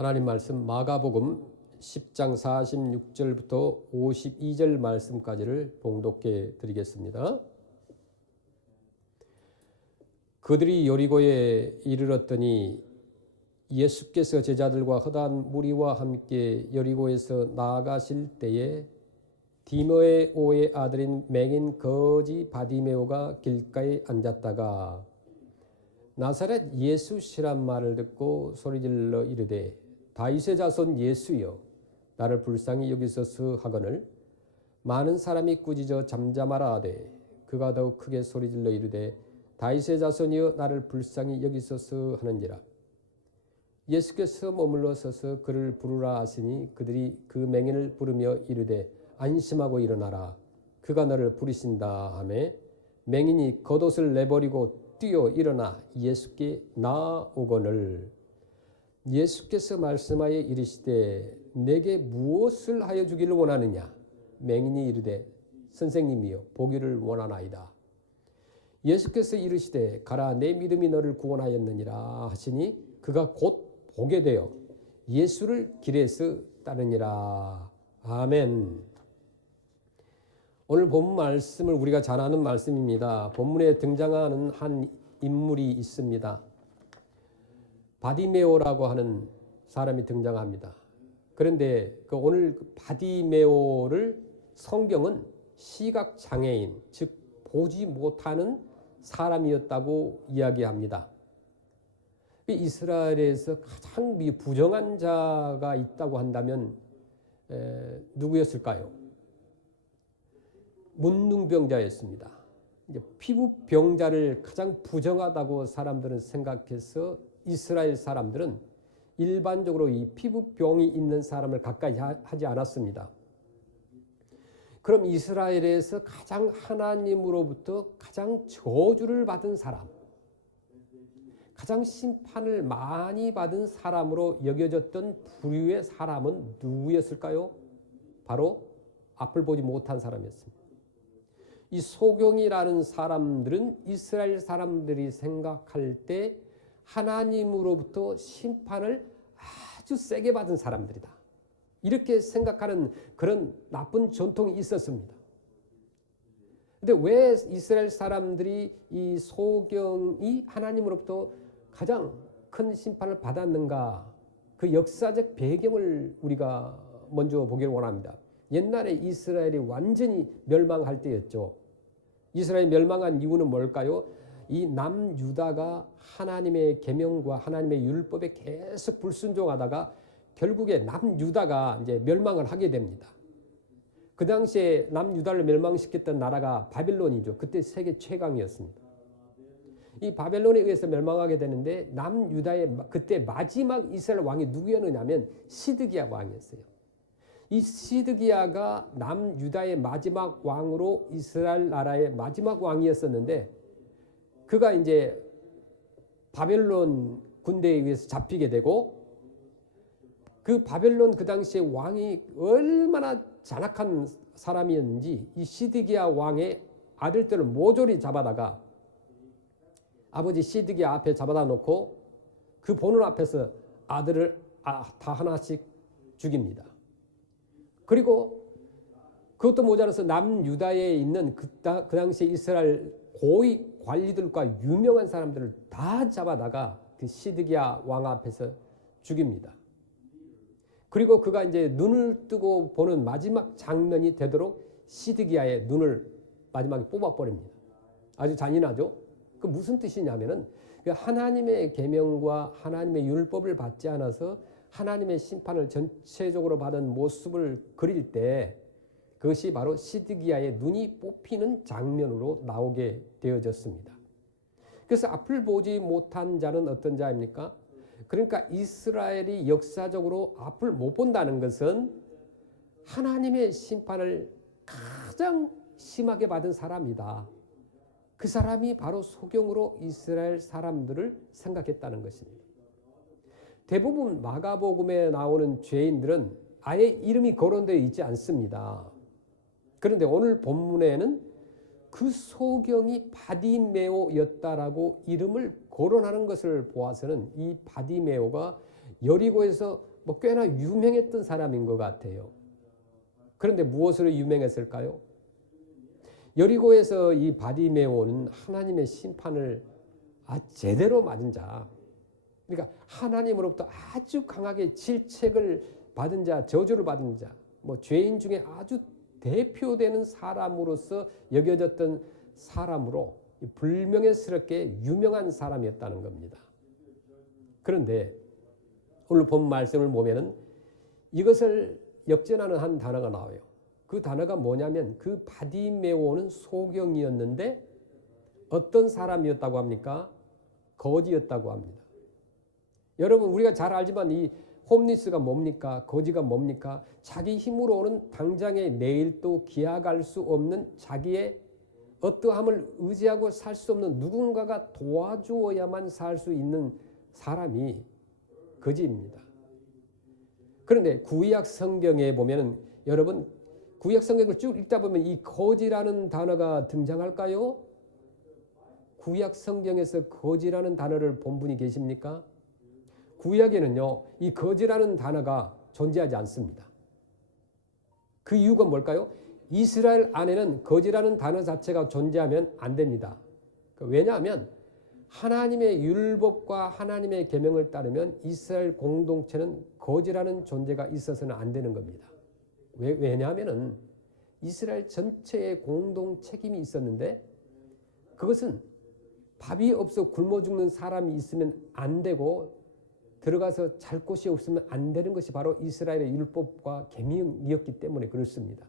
하나님 말씀 마가복음 10장 46절부터 52절 말씀까지를 봉독해 드리겠습니다. 그들이 여리고에 이르렀더니 예수께서 제자들과 허다한 무리와 함께 여리고에서 나아가실 때에 디모에오의 아들인 맹인 거지 바디메오가 길가에 앉았다가 나사렛 예수시란 말을 듣고 소리질러 이르되 다윗의 자손 예수여 나를 불쌍히 여기소서 하거늘 많은 사람이 꾸짖어 잠잠하라 하되 그가 더욱 크게 소리질러 이르되 다윗의 자손이여 나를 불쌍히 여기소서 하는지라. 예수께서 머물러 서서 그를 부르라 하시니 그들이 그 맹인을 부르며 이르되 안심하고 일어나라 그가 너를 부르신다 하매 맹인이 겉옷을 내버리고 뛰어 일어나 예수께 나아오거늘 예수께서 말씀하여 이르시되 내게 무엇을 하여 주기를 원하느냐. 맹인이 이르되 선생님이여 보기를 원하나이다. 예수께서 이르시되 가라 내 믿음이 너를 구원하였느니라 하시니 그가 곧 보게 되어 예수를 길에서 따르니라. 아멘. 오늘 본문 말씀을 우리가 잘 아는 말씀입니다. 본문에 등장하는 한 인물이 있습니다. 바디메오라고 하는 사람이 등장합니다. 그런데 오늘 바디메오를 성경은 시각장애인, 즉 보지 못하는 사람이었다고 이야기합니다. 이스라엘에서 가장 부정한 자가 있다고 한다면 누구였을까요? 문둥병자였습니다. 피부병자를 가장 부정하다고 사람들은 생각해서 이스라엘 사람들은 일반적으로 이 피부병이 있는 사람을 가까이 하지 않았습니다. 그럼 이스라엘에서 가장 하나님으로부터 가장 저주를 받은 사람, 가장 심판을 많이 받은 사람으로 여겨졌던 부류의 사람은 누구였을까요? 바로 앞을 보지 못한 사람이었습니다. 이 소경이라는 사람들은 이스라엘 사람들이 생각할 때 하나님으로부터 심판을 아주 세게 받은 사람들이다. 이렇게 생각하는 그런 나쁜 전통이 있었습니다. 그런데 왜 이스라엘 사람들이 이 소경이 하나님으로부터 가장 큰 심판을 받았는가? 그 역사적 배경을 우리가 먼저 보기를 원합니다. 옛날에 이스라엘이 완전히 멸망할 때였죠. 이스라엘이 멸망한 이유는 뭘까요? 이 남유다가 하나님의 계명과 하나님의 율법에 계속 불순종하다가 결국에 남유다가 이제 멸망을 하게 됩니다. 그 당시에 남유다를 멸망시켰던 나라가 바벨론이죠. 그때 세계 최강이었습니다. 이 바벨론에 의해서 멸망하게 되는데 남유다의 그때 마지막 이스라엘 왕이 누구였느냐면 시드기야 왕이었어요. 이 시드기야가 남유다의 마지막 왕으로 이스라엘 나라의 마지막 왕이었었는데 그가 이제 바벨론 군대에 의해서 잡히게 되고 그 바벨론 그 당시에 왕이 얼마나 잔악한 사람이었는지 이 시드기야 왕의 아들들을 모조리 잡아다가 아버지 시드기야 앞에 잡아다 놓고 그 보는 앞에서 아들을 다 하나씩 죽입니다. 그리고 그것도 모자라서 남유다에 있는 그 당시 이스라엘 고위 관리들과 유명한 사람들을 다 잡아다가 그 시드기야 왕 앞에서 죽입니다. 그리고 그가 이제 눈을 뜨고 보는 마지막 장면이 되도록 시드기야의 눈을 마지막에 뽑아버립니다. 아주 잔인하죠? 그 무슨 뜻이냐면은 하나님의 계명과 하나님의 율법을 받지 않아서 하나님의 심판을 전체적으로 받은 모습을 그릴 때 그것이 바로 시드기야의 눈이 뽑히는 장면으로 나오게 되어졌습니다. 그래서 앞을 보지 못한 자는 어떤 자입니까? 그러니까 이스라엘이 역사적으로 앞을 못 본다는 것은 하나님의 심판을 가장 심하게 받은 사람이다. 그 사람이 바로 소경으로 이스라엘 사람들을 생각했다는 것입니다. 대부분 마가복음에 나오는 죄인들은 아예 이름이 거론되어 있지 않습니다. 그런데 오늘 본문에는 그 소경이 바디메오였다라고 이름을 거론하는 것을 보아서는 이 바디메오가 여리고에서 뭐 꽤나 유명했던 사람인 것 같아요. 그런데 무엇으로 유명했을까요? 여리고에서 이 바디메오는 하나님의 심판을 제대로 맞은 자, 그러니까 하나님으로부터 아주 강하게 질책을 받은 자, 저주를 받은 자, 뭐 죄인 중에 아주 대표되는 사람으로서 여겨졌던 사람으로 불명예스럽게 유명한 사람이었다는 겁니다. 그런데 오늘 본 말씀을 보면은 이것을 역전하는 한 단어가 나와요. 그 단어가 뭐냐면 그 바디메오는 소경이었는데 어떤 사람이었다고 합니까? 거지였다고 합니다. 여러분 우리가 잘 알지만 이 홈리스가 뭡니까? 거지가 뭡니까? 자기 힘으로는 당장에 내일도 기약할 수 없는 자기의 어떠함을 의지하고 살 수 없는 누군가가 도와주어야만 살 수 있는 사람이 거지입니다. 그런데 구약 성경에 보면은 여러분 구약 성경을 쭉 읽다 보면 이 거지라는 단어가 등장할까요? 구약 성경에서 거지라는 단어를 본 분이 계십니까? 구약에는요, 이 거지라는 단어가 존재하지 않습니다. 그 이유가 뭘까요? 이스라엘 안에는 거지라는 단어 자체가 존재하면 안 됩니다. 왜냐하면 하나님의 율법과 하나님의 계명을 따르면 이스라엘 공동체는 거지라는 존재가 있어서는 안 되는 겁니다. 왜냐하면 이스라엘 전체의 공동 책임이 있었는데 그것은 밥이 없어 굶어 죽는 사람이 있으면 안 되고 들어가서 잘 곳이 없으면 안 되는 것이 바로 이스라엘의 율법과 계명이었기 때문에 그렇습니다.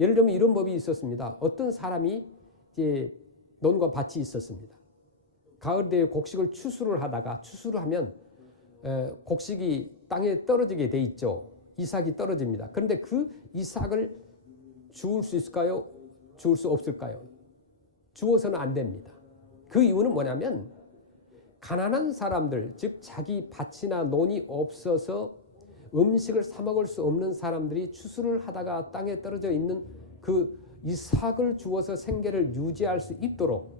예를 들면 이런 법이 있었습니다. 어떤 사람이 이제 논과 밭이 있었습니다. 가을 되어 곡식을 추수를 하다가 추수를 하면 곡식이 땅에 떨어지게 돼 있죠. 이삭이 떨어집니다. 그런데 그 이삭을 주울 수 있을까요? 주울 수 없을까요? 주어서는 안 됩니다. 그 이유는 뭐냐면 가난한 사람들, 즉 자기 밭이나 논이 없어서 음식을 사 먹을 수 없는 사람들이 추수를 하다가 땅에 떨어져 있는 그 이삭을 주어서 생계를 유지할 수 있도록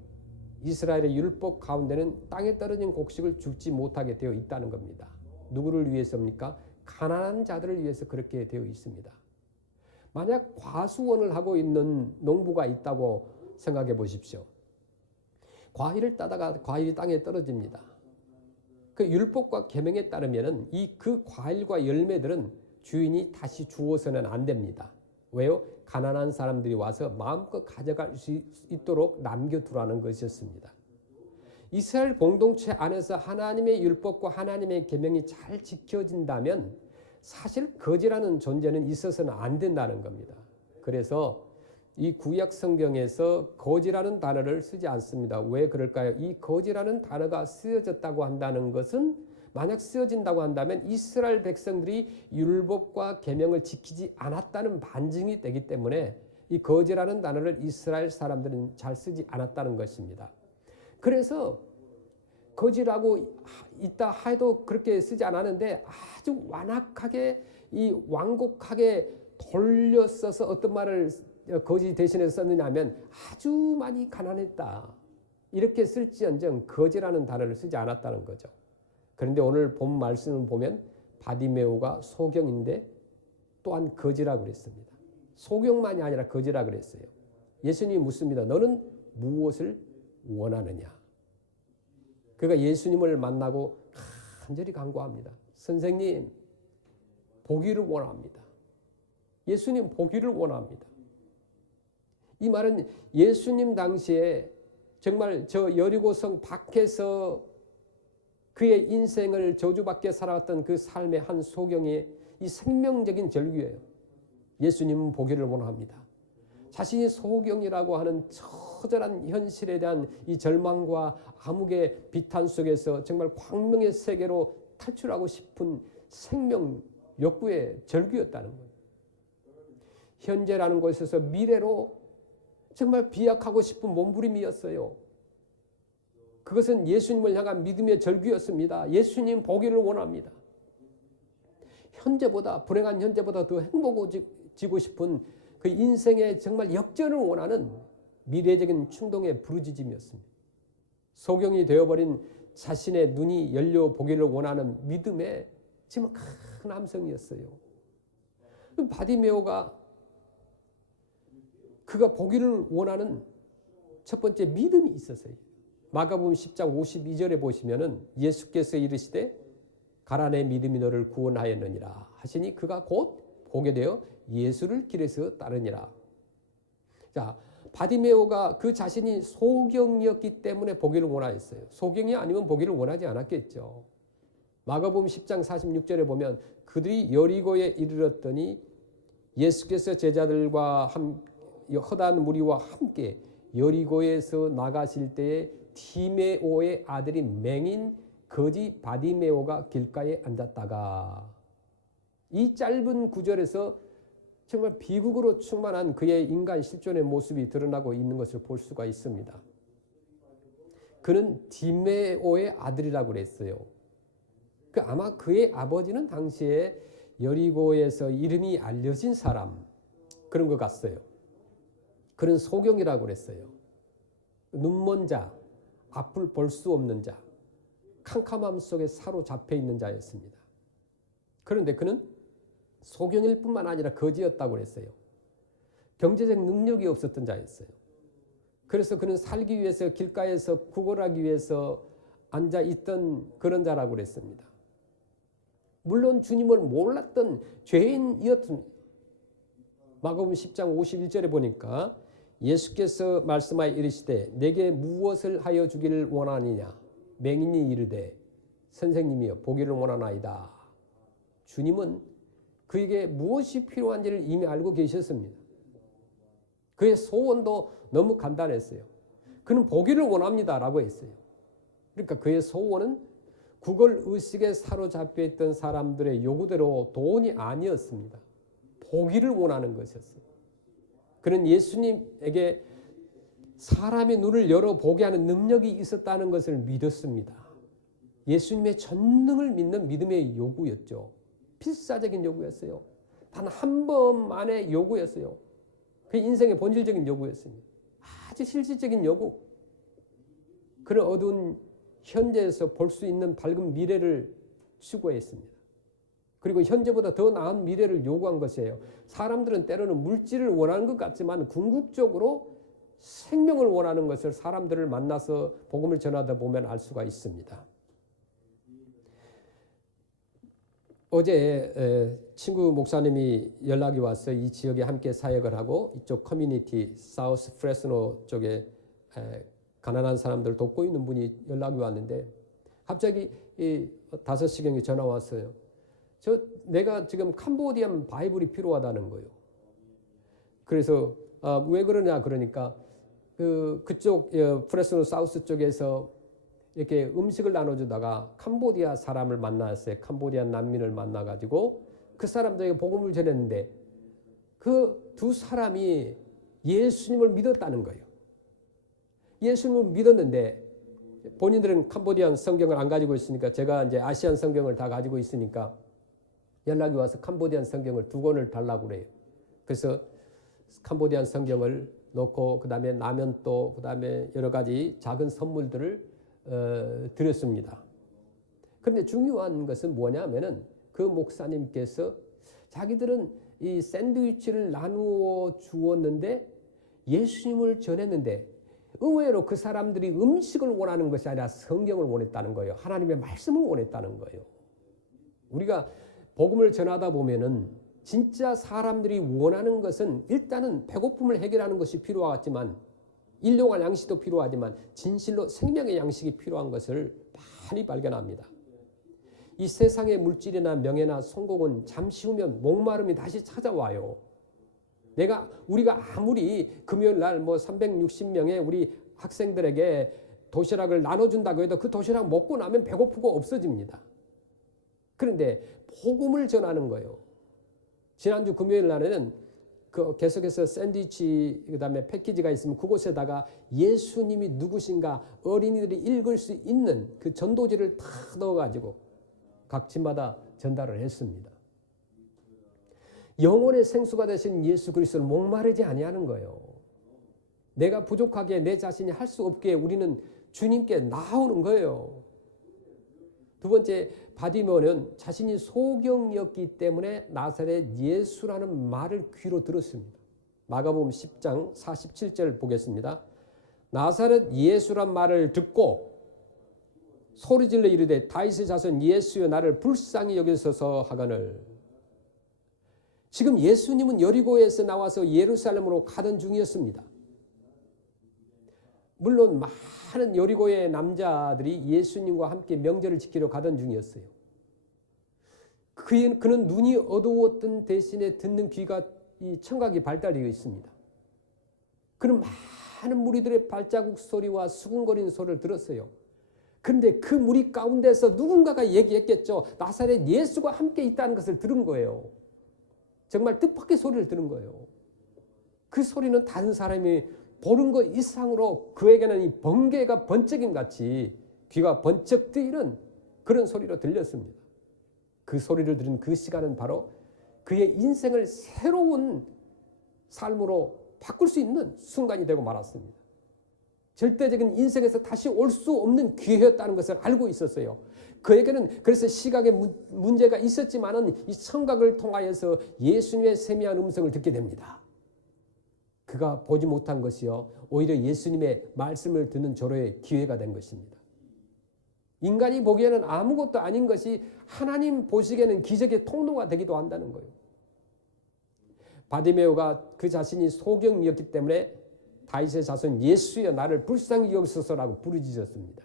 이스라엘의 율법 가운데는 땅에 떨어진 곡식을 줍지 못하게 되어 있다는 겁니다. 누구를 위해서입니까? 가난한 자들을 위해서 그렇게 되어 있습니다. 만약 과수원을 하고 있는 농부가 있다고 생각해 보십시오. 과일을 따다가 과일이 땅에 떨어집니다. 그 율법과 계명에 따르면은 그 과일과 열매들은 주인이 다시 주어서는 안 됩니다. 왜요? 가난한 사람들이 와서 마음껏 가져갈 수 있도록 남겨두라는 것이었습니다. 이스라엘 공동체 안에서 하나님의 율법과 하나님의 계명이 잘 지켜진다면 사실 거지라는 존재는 있어서는 안 된다는 겁니다. 그래서 이 구약 성경에서 거지라는 단어를 쓰지 않습니다. 왜 그럴까요? 이 거지라는 단어가 쓰여졌다고 한다는 것은 만약 쓰여진다고 한다면 이스라엘 백성들이 율법과 계명을 지키지 않았다는 반증이 되기 때문에 이 거지라는 단어를 이스라엘 사람들은 잘 쓰지 않았다는 것입니다. 그래서 거지라고 있다 해도 그렇게 쓰지 않았는데 아주 완악하게 완곡하게 돌려 써서 어떤 말을 거지 대신에 썼느냐 하면 아주 많이 가난했다. 이렇게 쓸지언정 거지라는 단어를 쓰지 않았다는 거죠. 그런데 오늘 본 말씀을 보면 바디메오가 소경인데 또한 거지라고 그랬습니다. 소경만이 아니라 거지라고 그랬어요. 예수님이 묻습니다. 너는 무엇을 원하느냐? 그가 예수님을 만나고 간절히 간구합니다. 선생님, 보기를 원합니다. 예수님 보기를 원합니다. 이 말은 예수님 당시에 정말 저 여리고성 밖에서 그의 인생을 저주받게 살아왔던 그 삶의 한 소경의 이 생명적인 절규예요. 예수님은 보기를 원합니다. 자신이 소경이라고 하는 처절한 현실에 대한 이 절망과 암흑의 비탄 속에서 정말 광명의 세계로 탈출하고 싶은 생명 욕구의 절규였다는 거예요. 현재라는 곳에서 미래로 정말 비약하고 싶은 몸부림이었어요. 그것은 예수님을 향한 믿음의 절규였습니다. 예수님 보기를 원합니다. 현재보다 불행한 현재보다 더 행복해지고 싶은 그 인생의 정말 역전을 원하는 미래적인 충동의 부르짖음이었습니다. 소경이 되어버린 자신의 눈이 열려 보기를 원하는 믿음의 정말 큰 남성이었어요. 바디메오가 그가 보기를 원하는 첫 번째 믿음이 있었어요. 마가복음 10장 52절에 보시면은 예수께서 이르시되 가라 내 믿음이 너를 구원하였느니라 하시니 그가 곧 보게 되어 예수를 길에서 따르니라. 자, 바디메오가 그 자신이 소경이었기 때문에 보기를 원하였어요. 소경이 아니면 보기를 원하지 않았겠죠. 마가복음 10장 46절에 보면 그들이 여리고에 이르렀더니 예수께서 제자들과 허다한 무리와 함께 여리고에서 나가실 때에 디메오의 아들이 맹인 거지 바디메오가 길가에 앉았다가, 이 짧은 구절에서 정말 비극으로 충만한 그의 인간 실존의 모습이 드러나고 있는 것을 볼 수가 있습니다. 그는 디메오의 아들이라고 그랬어요. 아마 그의 아버지는 당시에 여리고에서 이름이 알려진 사람, 그런 것 같아요. 그는 소경이라고 그랬어요. 눈먼 자, 앞을 볼 수 없는 자, 캄캄함 속에 사로잡혀 있는 자였습니다. 그런데 그는 소경일 뿐만 아니라 거지였다고 그랬어요. 경제적 능력이 없었던 자였어요. 그래서 그는 살기 위해서 길가에서 구걸하기 위해서 앉아있던 그런 자라고 그랬습니다. 물론 주님을 몰랐던 죄인이었던, 마가복음 10장 51절에 보니까 예수께서 말씀하여 이르시되 내게 무엇을 하여 주기를 원하느냐. 맹인이 이르되 선생님이여 보기를 원하나이다. 주님은 그에게 무엇이 필요한지를 이미 알고 계셨습니다. 그의 소원도 너무 간단했어요. 그는 보기를 원합니다라고 했어요. 그러니까 그의 소원은 구걸 의식에 사로잡혀 있던 사람들의 요구대로 돈이 아니었습니다. 보기를 원하는 것이었어요. 그는 예수님에게 사람의 눈을 열어보게 하는 능력이 있었다는 것을 믿었습니다. 예수님의 전능을 믿는 믿음의 요구였죠. 필사적인 요구였어요. 단 한 번만의 요구였어요. 그 인생의 본질적인 요구였습니다. 아주 실질적인 요구. 그런 어두운 현재에서 볼 수 있는 밝은 미래를 추구했습니다. 그리고 현재보다 더 나은 미래를 요구한 것이에요. 사람들은 때로는 물질을 원하는 것 같지만 궁극적으로 생명을 원하는 것을 사람들을 만나서 복음을 전하다 보면 알 수가 있습니다. 어제 친구 목사님이 연락이 와서 이 지역에 함께 사역을 하고 이쪽 커뮤니티 사우스 프레스노 쪽에 가난한 사람들 돕고 있는 분이 연락이 왔는데 갑자기 이 5시경에 전화 왔어요. 내가 지금 캄보디안 바이블이 필요하다는 거예요. 그래서 왜 그러냐 그러니까 그쪽 프레스노 사우스 쪽에서 이렇게 음식을 나눠주다가 캄보디아 사람을 만났어요. 캄보디안 난민을 만나가지고 그 사람들에게 복음을 전했는데 그 두 사람이 예수님을 믿었다는 거예요. 예수님을 믿었는데 본인들은 캄보디안 성경을 안 가지고 있으니까 제가 이제 아시안 성경을 다 가지고 있으니까 연락이 와서 캄보디안 성경을 2권을 달라고 그래요. 그래서 캄보디안 성경을 놓고 그다음에 라면또 그다음에 여러 가지 작은 선물들을 드렸습니다. 그런데 중요한 것은 뭐냐면은 그 목사님께서 자기들은 이 샌드위치를 나누어 주었는데 예수님을 전했는데 의외로 그 사람들이 음식을 원하는 것이 아니라 성경을 원했다는 거예요. 하나님의 말씀을 원했다는 거예요. 우리가 복음을 전하다 보면은 진짜 사람들이 원하는 것은 일단은 배고픔을 해결하는 것이 필요하지만 일용할 양식도 필요하지만 진실로 생명의 양식이 필요한 것을 많이 발견합니다. 이 세상의 물질이나 명예나 성공은 잠시 후면 목마름이 다시 찾아와요. 우리가 아무리 금요일 날 360명의 우리 학생들에게 도시락을 나눠준다고 해도 그 도시락 먹고 나면 배고프고 없어집니다. 그런데 복음을 전하는 거예요. 지난주 금요일 날에는 계속해서 샌드위치 그다음에 패키지가 있으면 그곳에다가 예수님이 누구신가 어린이들이 읽을 수 있는 그 전도지를 다 넣어가지고 각 집마다 전달을 했습니다. 영혼의 생수가 되신 예수 그리스도를 목마르지 아니하는 거예요. 내가 부족하게 내 자신이 할 수 없게 우리는 주님께 나오는 거예요. 두 번째, 바디메오는 자신이 소경이었기 때문에 나사렛 예수라는 말을 귀로 들었습니다. 마가복음 10장 47절 보겠습니다. 나사렛 예수란 말을 듣고 소리질러 이르되 다윗의 자손 예수여 나를 불쌍히 여기소서 하거늘. 지금 예수님은 여리고에서 나와서 예루살렘으로 가던 중이었습니다. 물론 많은 여리고의 남자들이 예수님과 함께 명절을 지키러 가던 중이었어요. 그는 눈이 어두웠던 대신에 듣는 귀가 이 청각이 발달되어 있습니다. 그는 많은 무리들의 발자국 소리와 수군거리는 소리를 들었어요. 그런데 그 무리 가운데서 누군가가 얘기했겠죠. 나사렛 예수가 함께 있다는 것을 들은 거예요. 정말 뜻밖의 소리를 들은 거예요. 그 소리는 다른 사람이 보는 것 이상으로 그에게는 이 번개가 번쩍임 같이 귀가 번쩍 뜨이는 그런 소리로 들렸습니다. 그 소리를 들은 그 시간은 바로 그의 인생을 새로운 삶으로 바꿀 수 있는 순간이 되고 말았습니다. 절대적인 인생에서 다시 올 수 없는 기회였다는 것을 알고 있었어요. 그에게는 그래서 시각에 문제가 있었지만은 이 청각을 통하여서 예수님의 세미한 음성을 듣게 됩니다. 그가 보지 못한 것이요 오히려 예수님의 말씀을 듣는 조로의 기회가 된 것입니다. 인간이 보기에는 아무것도 아닌 것이 하나님 보시기에는 기적의 통로가 되기도 한다는 거예요. 바디메오가 그 자신이 소경이었기 때문에 다윗의 자손 예수여 나를 불쌍히 여기소서라고 부르짖었습니다.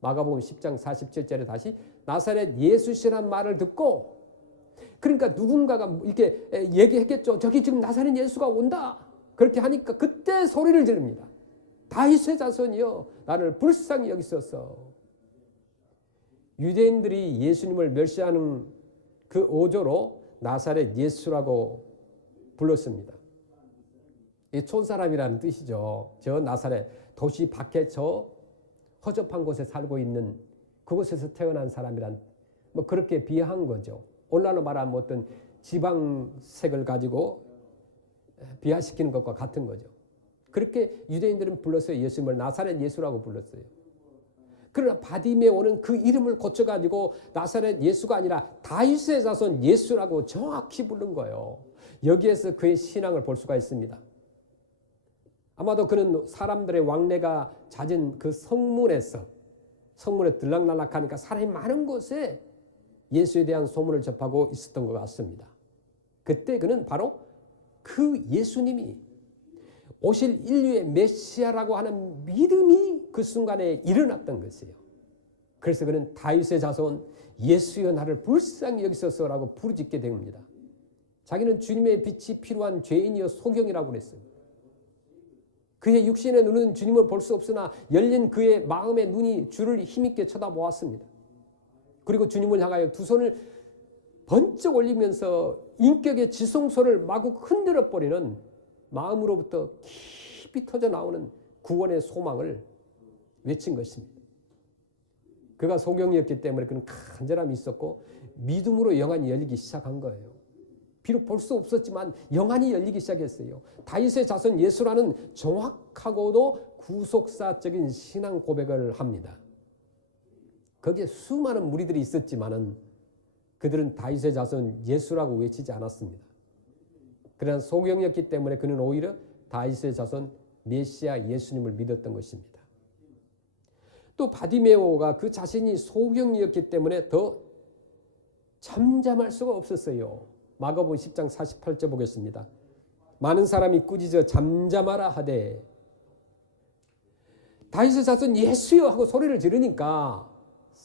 마가복음 10장 47절에 다시 나사렛 예수시란 말을 듣고, 그러니까 누군가가 이렇게 얘기했겠죠. 저기 지금 나사렛 예수가 온다. 그렇게 하니까 그때 소리를 지릅니다. 다윗의 자손이여 나를 불쌍히 여기소서. 유대인들이 예수님을 멸시하는 그 어조로 나사렛 예수라고 불렀습니다. 이 촌사람이라는 뜻이죠. 저 나사렛 도시 밖에 저 허접한 곳에 살고 있는 그곳에서 태어난 사람이란 뭐 그렇게 비하한 거죠. 오늘날로 말하면 어떤 지방색을 가지고 비하시키는 것과 같은 거죠. 그렇게 유대인들은 불렀어요. 예수님을 나사렛 예수라고 불렀어요. 그러나 바디메오는 그 이름을 고쳐가지고 나사렛 예수가 아니라 다윗의 자손 예수라고 정확히 부른 거예요. 여기에서 그의 신앙을 볼 수가 있습니다. 아마도 그는 사람들의 왕래가 잦은 그 성문에 들락날락하니까 사람이 많은 곳에 예수에 대한 소문을 접하고 있었던 것 같습니다. 그때 그는 바로 그 예수님이 오실 인류의 메시아라고 하는 믿음이 그 순간에 일어났던 것이에요. 그래서 그는 다윗의 자손 예수여 나를 불쌍히 여기소서라고 부르짖게 됩니다. 자기는 주님의 빛이 필요한 죄인이여 소경이라고 그랬어요. 그의 육신의 눈은 주님을 볼 수 없으나 열린 그의 마음의 눈이 주를 힘있게 쳐다보았습니다. 그리고 주님을 향하여 두 손을 번쩍 올리면서 인격의 지성소를 마구 흔들어 버리는 마음으로부터 깊이 터져 나오는 구원의 소망을 외친 것입니다. 그가 소경이었기 때문에 그는 간절함이 있었고 믿음으로 영안이 열리기 시작한 거예요. 비록 볼 수 없었지만 영안이 열리기 시작했어요. 다윗의 자손 예수라는 정확하고도 구속사적인 신앙 고백을 합니다. 거기에 수많은 무리들이 있었지만은 그들은 다윗의 자손 예수라고 외치지 않았습니다. 그러나 소경이었기 때문에 그는 오히려 다윗의 자손 메시아 예수님을 믿었던 것입니다. 또 바디메오가 그 자신이 소경이었기 때문에 더 잠잠할 수가 없었어요. 마가복음 10장 48절 보겠습니다. 많은 사람이 꾸짖어 잠잠하라 하되 다윗의 자손 예수여 하고 소리를 지르니까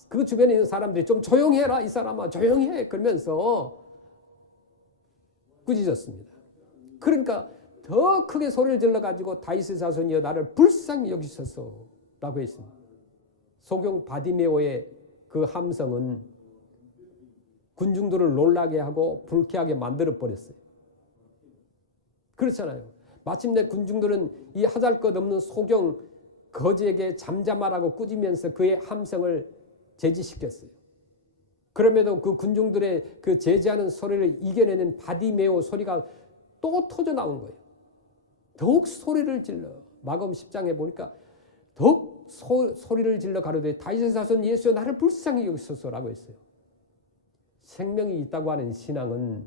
그 주변에 있는 사람들이 좀 조용히 해라 이 사람아 조용히 해 그러면서 꾸짖었습니다. 그러니까 더 크게 소리를 질러가지고 다윗의 자손이여 나를 불쌍히 여기소서라고 했습니다. 소경 바디메오의 그 함성은 군중들을 놀라게 하고 불쾌하게 만들어버렸어요. 그렇잖아요. 마침내 군중들은 이 하잘것없는 소경 거지에게 잠잠하라고 꾸짖으면서 그의 함성을 제지시켰어요. 그럼에도 그 군중들의 그 제지하는 소리를 이겨내는 바디메오 소리가 또 터져 나온 거예요. 더욱 소리를 질러. 마가복음 10장에 보니까 더욱 소리를 질러 가로되 다윗의 자손 예수여 나를 불쌍히 여기소서라고 했어요. 생명이 있다고 하는 신앙은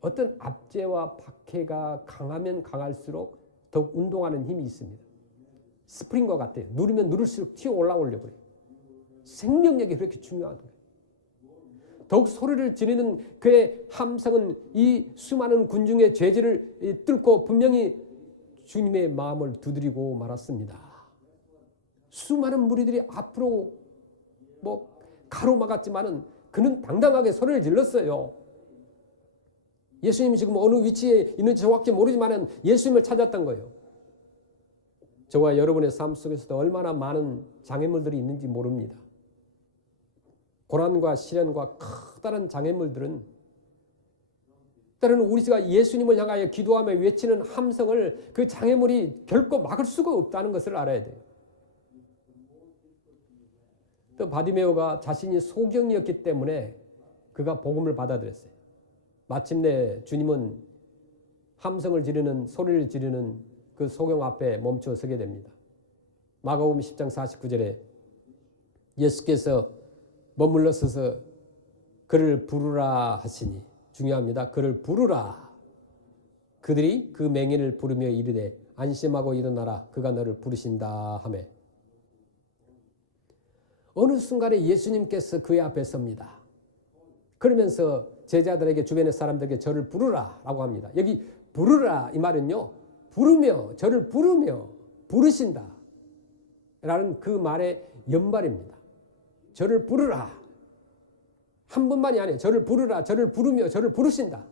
어떤 압제와 박해가 강하면 강할수록 더욱 운동하는 힘이 있습니다. 스프링과 같아요. 누르면 누를수록 튀어 올라오려고 그래요. 생명력이 그렇게 중요한 거예요. 더욱 소리를 지르는 그의 함성은 이 수많은 군중의 죄질을 뚫고 분명히 주님의 마음을 두드리고 말았습니다. 수많은 무리들이 앞으로 가로막았지만은 그는 당당하게 소리를 질렀어요. 예수님이 지금 어느 위치에 있는지 정확히 모르지만은 예수님을 찾았던 거예요. 저와 여러분의 삶 속에서도 얼마나 많은 장애물들이 있는지 모릅니다. 고난과 시련과 커다란 장애물들은 때로는 우리가 예수님을 향하여 기도하며 외치는 함성을 그 장애물이 결코 막을 수가 없다는 것을 알아야 돼요. 또 바디메오가 자신이 소경이었기 때문에 그가 복음을 받아들였어요. 마침내 주님은 함성을 지르는 소리를 지르는 그 소경 앞에 멈춰 서게 됩니다. 마가복음 10장 49절에 예수께서 머물러 서서 그를 부르라 하시니, 중요합니다. 그를 부르라. 그들이 그 맹인을 부르며 이르되 안심하고 일어나라 그가 너를 부르신다 하매, 어느 순간에 예수님께서 그의 앞에 섭니다. 그러면서 제자들에게, 주변의 사람들에게 저를 부르라 라고 합니다. 여기 부르라 이 말은요, 부르며, 저를 부르며 부르신다 라는 그 말의 연발입니다. 저를 부르라. 한 번만이 아니에요. 저를 부르라, 저를 부르며 저를 부르신다.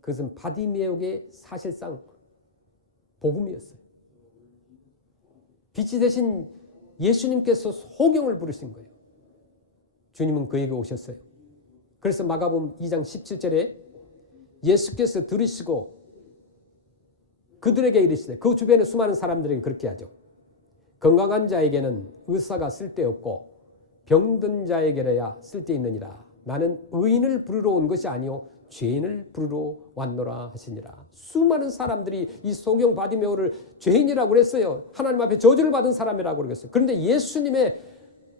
그것은 바디메오의 사실상 복음이었어요. 빛이 되신 예수님께서 소경을 부르신 거예요. 주님은 그에게 오셨어요. 그래서 마가복음 2장 17절에 예수께서 들으시고 그들에게 이르시되, 그 주변의 수많은 사람들에게 그렇게 하죠. 건강한 자에게는 의사가 쓸데없고 병든 자에게라야 쓸데있느니라. 나는 의인을 부르러 온 것이 아니요 죄인을 부르러 왔노라 하시니라. 수많은 사람들이 이 소경 바디메오를 죄인이라고 그랬어요. 하나님 앞에 저주를 받은 사람이라고 그랬어요. 그런데 예수님의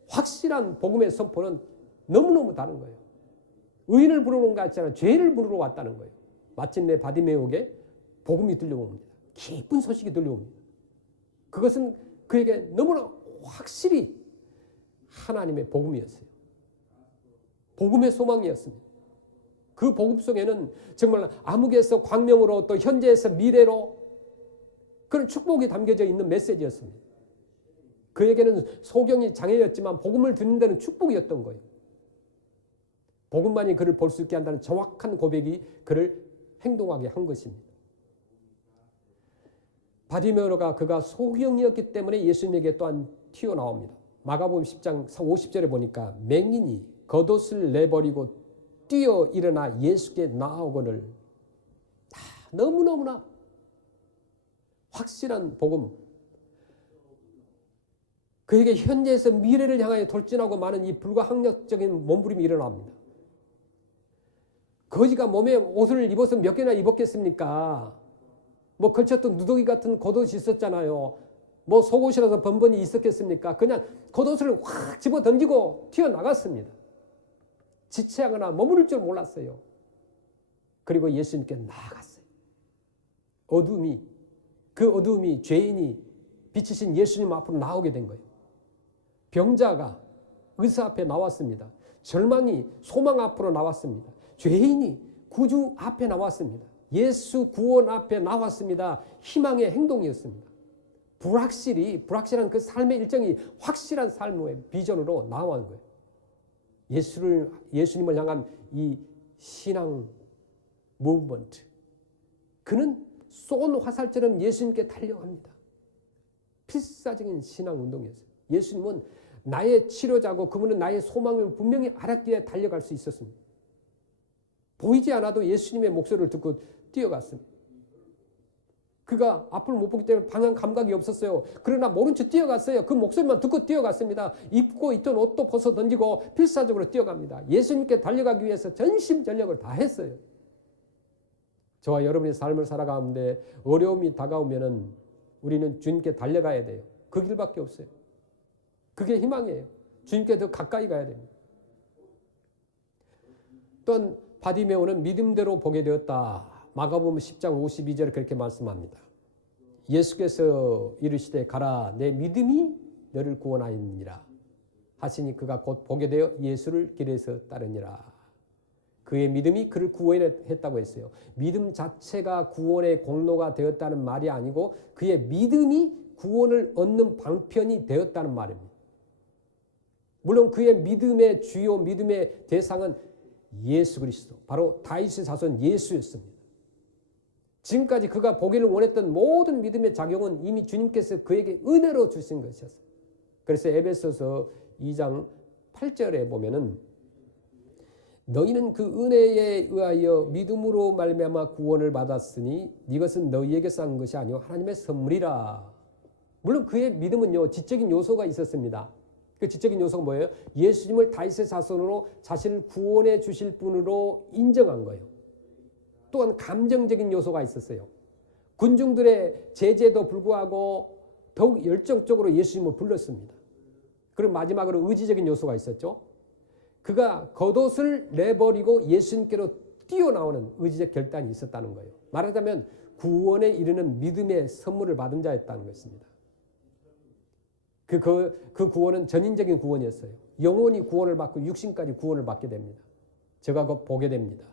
확실한 복음의 선포는 너무너무 다른 거예요. 의인을 부르러 온 것 같지 않아 죄인을 부르러 왔다는 거예요. 마침내 바디메오에게 복음이 들려옵니다. 기쁜 소식이 들려옵니다. 그것은 그에게 너무나 확실히 하나님의 복음이었어요. 복음의 소망이었습니다. 그 복음 속에는 정말 암흑에서 광명으로, 또 현재에서 미래로 그런 축복이 담겨져 있는 메시지였습니다. 그에게는 소경이 장애였지만 복음을 듣는 데는 축복이었던 거예요. 복음만이 그를 볼 수 있게 한다는 정확한 고백이 그를 행동하게 한 것입니다. 바디메오가 그가 소경이었기 때문에 예수님에게 또한 튀어나옵니다. 마가복음 10장 50절에 보니까 맹인이 겉옷을 내버리고 뛰어 일어나 예수께 나아오거늘. 너무너무나 확실한 복음. 그에게 현재에서 미래를 향하여 돌진하고 많은 이 불가항력적인 몸부림이 일어납니다. 거지가 몸에 옷을 입어서 몇 개나 입었겠습니까? 걸쳤던 누더기 같은 겉옷이 있었잖아요. 속옷이라서 번번이 있었겠습니까? 그냥 겉옷을 확 집어 던지고 튀어나갔습니다. 지체하거나 머무를 줄 몰랐어요. 그리고 예수님께 나아갔어요. 그 어두움이 죄인이 비치신 예수님 앞으로 나오게 된 거예요. 병자가 의사 앞에 나왔습니다. 절망이 소망 앞으로 나왔습니다. 죄인이 구주 앞에 나왔습니다. 예수 구원 앞에 나왔습니다. 희망의 행동이었습니다. 불확실한 그 삶의 일정이 확실한 삶의 비전으로 나온 거예요. 예수님을 향한 이 신앙 무브먼트. 그는 쏜 화살처럼 예수님께 달려갑니다. 필사적인 신앙 운동이었어요. 예수님은 나의 치료자고 그분은 나의 소망을 분명히 알았기에 달려갈 수 있었습니다. 보이지 않아도 예수님의 목소리를 듣고 뛰어갔습니다. 그가 앞을 못 보기 때문에 방향 감각이 없었어요. 그러나 모른 척 뛰어갔어요. 그 목소리만 듣고 뛰어갔습니다. 입고 있던 옷도 벗어 던지고 필사적으로 뛰어갑니다. 예수님께 달려가기 위해서 전심전력을 다했어요. 저와 여러분의 삶을 살아가는데 어려움이 다가오면은 우리는 주님께 달려가야 돼요. 그 길밖에 없어요. 그게 희망이에요. 주님께 더 가까이 가야 됩니다. 또한 바디메오는 믿음대로 보게 되었다. 마가복음 10장 52절 그렇게 말씀합니다. 예수께서 이르시되 가라 내 믿음이 너를 구원하였느니라 하시니 그가 곧 보게 되어 예수를 길에서 따르니라. 그의 믿음이 그를 구원했다고 했어요. 믿음 자체가 구원의 공로가 되었다는 말이 아니고 그의 믿음이 구원을 얻는 방편이 되었다는 말입니다. 물론 그의 믿음의 주요 믿음의 대상은 예수 그리스도, 바로 다윗의 자손 예수였습니다. 지금까지 그가 보기를 원했던 모든 믿음의 작용은 이미 주님께서 그에게 은혜로 주신 것이었어요. 그래서 에베소서 2장 8절에 보면은 너희는 그 은혜에 의하여 믿음으로 말미암아 구원을 받았으니 이것은 너희에게서 한 것이 아니요 하나님의 선물이라. 물론 그의 믿음은요 지적인 요소가 있었습니다. 그 지적인 요소가 뭐예요? 예수님을 다윗의 자손으로 자신을 구원해 주실 분으로 인정한 거예요. 또한 감정적인 요소가 있었어요. 군중들의 제재도 불구하고 더욱 열정적으로 예수님을 불렀습니다. 그리고 마지막으로 의지적인 요소가 있었죠. 그가 겉옷을 내버리고 예수님께로 뛰어나오는 의지적 결단이 있었다는 거예요. 말하자면 구원에 이르는 믿음의 선물을 받은 자였다는 것입니다. 그 구원은 전인적인 구원이었어요. 영혼이 구원을 받고 육신까지 구원을 받게 됩니다. 저가 곧 보게 됩니다.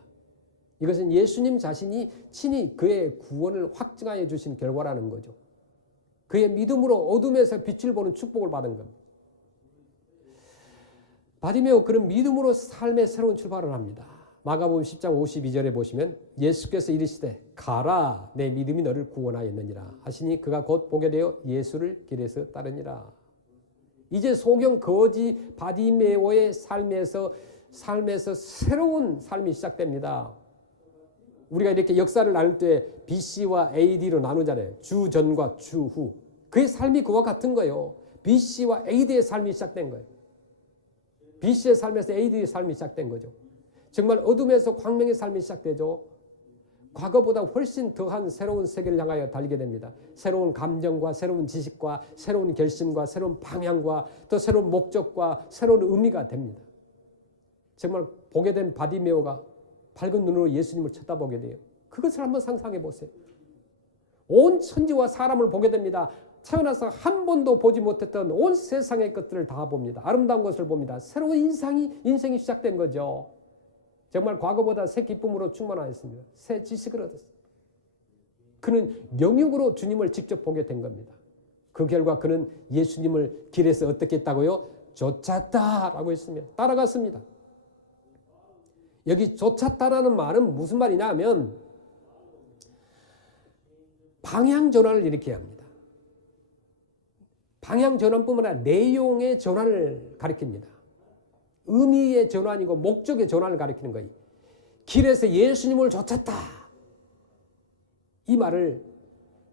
이것은 예수님 자신이 친히 그의 구원을 확증하여 주신 결과라는 거죠. 그의 믿음으로 어둠에서 빛을 보는 축복을 받은 겁니다. 바디메오 그는 믿음으로 삶의 새로운 출발을 합니다. 마가복음 10장 52절에 보시면 예수께서 이르시되 가라 내 믿음이 너를 구원하였느니라 하시니 그가 곧 보게 되어 예수를 길에서 따르니라. 이제 소경 거지 바디메오의 삶에서 새로운 삶이 시작됩니다. 우리가 이렇게 역사를 나눌 때 BC와 AD로 나누잖아요. 주 전과 주 후. 그의 삶이 그와 같은 거예요. BC와 AD의 삶이 시작된 거예요. BC의 삶에서 AD의 삶이 시작된 거죠. 정말 어둠에서 광명의 삶이 시작되죠. 과거보다 훨씬 더한 새로운 세계를 향하여 달리게 됩니다. 새로운 감정과 새로운 지식과 새로운 결심과 새로운 방향과 또 새로운 목적과 새로운 의미가 됩니다. 정말 보게 된 바디메오가 밝은 눈으로 예수님을 쳐다보게 돼요. 그것을 한번 상상해 보세요. 온 천지와 사람을 보게 됩니다. 태어나서 한 번도 보지 못했던 온 세상의 것들을 다 봅니다. 아름다운 것을 봅니다. 새로운 인생이 시작된 거죠. 정말 과거보다 새 기쁨으로 충만하였습니다. 새 지식을 얻었습니다. 그는 영육으로 주님을 직접 보게 된 겁니다. 그 결과 그는 예수님을 길에서 어떻게 했다고요? 쫓았다라고 했습니다. 따라갔습니다. 여기 쫓았다라는 말은 무슨 말이냐 하면 방향 전환을 일으켜야 합니다. 방향 전환뿐만 아니라 내용의 전환을 가리킵니다. 의미의 전환이고 목적의 전환을 가리키는 거예요. 길에서 예수님을 쫓았다. 이 말을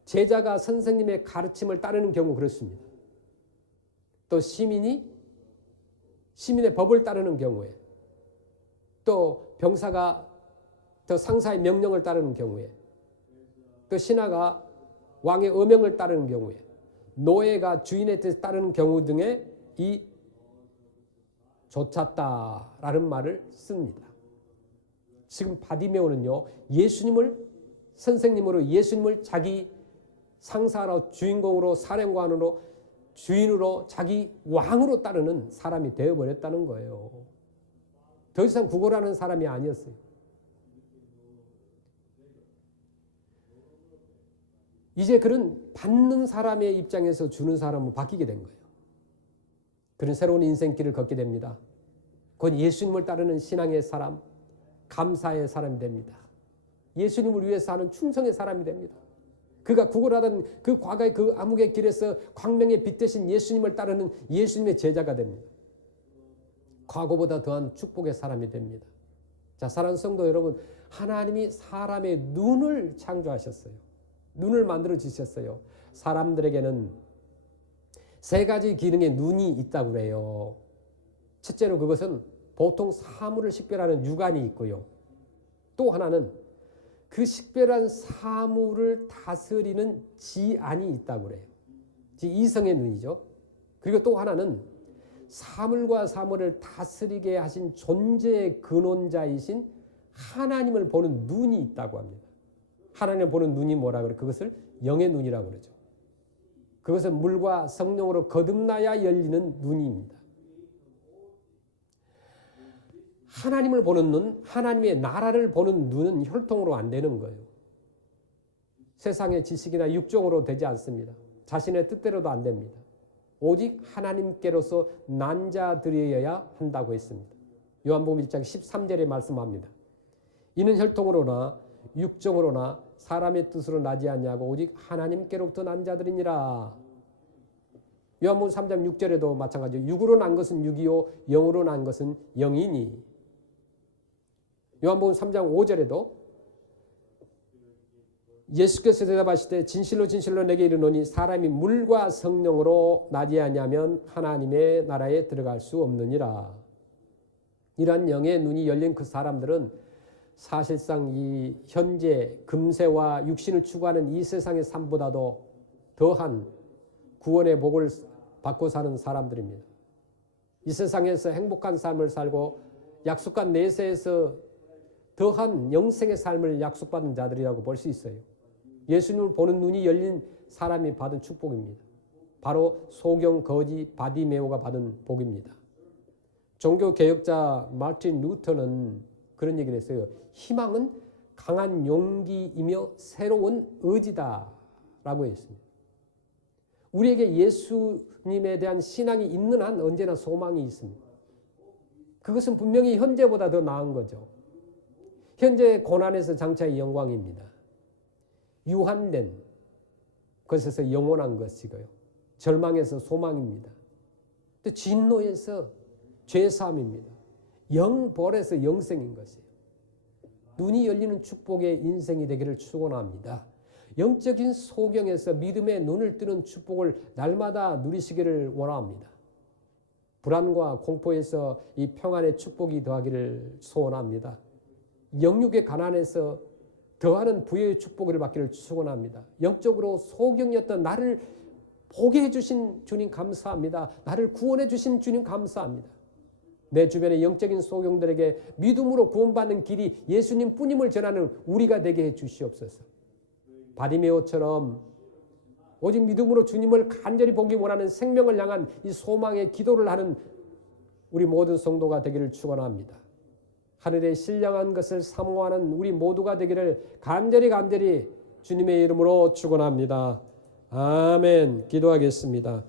제자가 선생님의 가르침을 따르는 경우 그렇습니다. 또 시민의 법을 따르는 경우에 또 병사가 또 상사의 명령을 따르는 경우에 또 신하가 왕의 어명을 따르는 경우에 노예가 주인의 뜻을 따르는 경우 등에 이 쫓았다라는 말을 씁니다. 지금 바디메오는요 예수님을 선생님으로 예수님을 자기 상사로 주인공으로 사령관으로 주인으로 자기 왕으로 따르는 사람이 되어버렸다는 거예요. 더 이상 구걸하는 사람이 아니었어요. 이제 그는 받는 사람의 입장에서 주는 사람으로 바뀌게 된 거예요. 그는 새로운 인생길을 걷게 됩니다. 곧 예수님을 따르는 신앙의 사람, 감사의 사람이 됩니다. 예수님을 위해서 하는 충성의 사람이 됩니다. 그가 구걸하던 그 과거의 그 암흑의 길에서 광명의 빛 대신 예수님을 따르는 예수님의 제자가 됩니다. 과거보다 더한 축복의 사람이 됩니다. 자, 사랑하는 성도 여러분, 하나님이 사람의 눈을 창조하셨어요. 눈을 만들어 주셨어요. 사람들에게는 세 가지 기능의 눈이 있다고 그래요. 첫째로 그것은 보통 사물을 식별하는 육안이 있고요. 또 하나는 그 식별한 사물을 다스리는 지안이 있다고 그래요. 즉 이성의 눈이죠. 그리고 또 하나는 사물과 사물을 다스리게 하신 존재의 근원자이신 하나님을 보는 눈이 있다고 합니다. 하나님을 보는 눈이 뭐라 그래요? 그것을 영의 눈이라고 그러죠. 그것은 물과 성령으로 거듭나야 열리는 눈입니다. 하나님을 보는 눈, 하나님의 나라를 보는 눈은 혈통으로 안 되는 거예요. 세상의 지식이나 육종으로 되지 않습니다. 자신의 뜻대로도 안 됩니다. 오직 하나님께로서 난 자들이어야 한다고 했습니다. 요한복음 1장 13절에 말씀합니다. 이는 혈통으로나 육종으로나 사람의 뜻으로 나지 않냐고 오직 하나님께로부터 난 자들이니라. 요한복음 3장 6절에도 마찬가지로 육으로 난 것은 육이요 영으로 난 것은 영이니. 요한복음 3장 5절에도 예수께서 대답하시되 진실로 진실로 내게 이르노니 사람이 물과 성령으로 나지 아니하면 하나님의 나라에 들어갈 수 없느니라. 이러한 영의 눈이 열린 그 사람들은 사실상 이 현재 금세와 육신을 추구하는 이 세상의 삶보다도 더한 구원의 복을 받고 사는 사람들입니다. 이 세상에서 행복한 삶을 살고 약속한 내세에서 더한 영생의 삶을 약속받은 자들이라고 볼 수 있어요. 예수님을 보는 눈이 열린 사람이 받은 축복입니다. 바로 소경 거지 바디메오가 받은 복입니다. 종교개혁자 마틴 루터는 그런 얘기를 했어요. 희망은 강한 용기이며 새로운 의지다라고 했습니다. 우리에게 예수님에 대한 신앙이 있는 한 언제나 소망이 있습니다. 그것은 분명히 현재보다 더 나은 거죠. 현재의 고난에서 장차의 영광입니다. 유한된 것에서 영원한 것이고요. 절망에서 소망입니다. 또 진노에서 죄사함입니다. 영벌에서 영생인 것이에요. 눈이 열리는 축복의 인생이 되기를 축원합니다. 영적인 소경에서 믿음의 눈을 뜨는 축복을 날마다 누리시기를 원합니다. 불안과 공포에서 이 평안의 축복이 더하기를 소원합니다. 영육의 가난에서 더하는 부여의 축복을 받기를 축원합니다. 영적으로 소경이었던 나를 보게 해주신 주님 감사합니다. 나를 구원해 주신 주님 감사합니다. 내 주변의 영적인 소경들에게 믿음으로 구원받는 길이 예수님 뿐임을 전하는 우리가 되게 해 주시옵소서. 바디메오처럼 오직 믿음으로 주님을 간절히 보기 원하는 생명을 향한 이 소망의 기도를 하는 우리 모든 성도가 되기를 축원합니다. 하늘의 신령한 것을 사모하는 우리 모두가 되기를 간절히 주님의 이름으로 축원합니다. 아멘. 기도하겠습니다.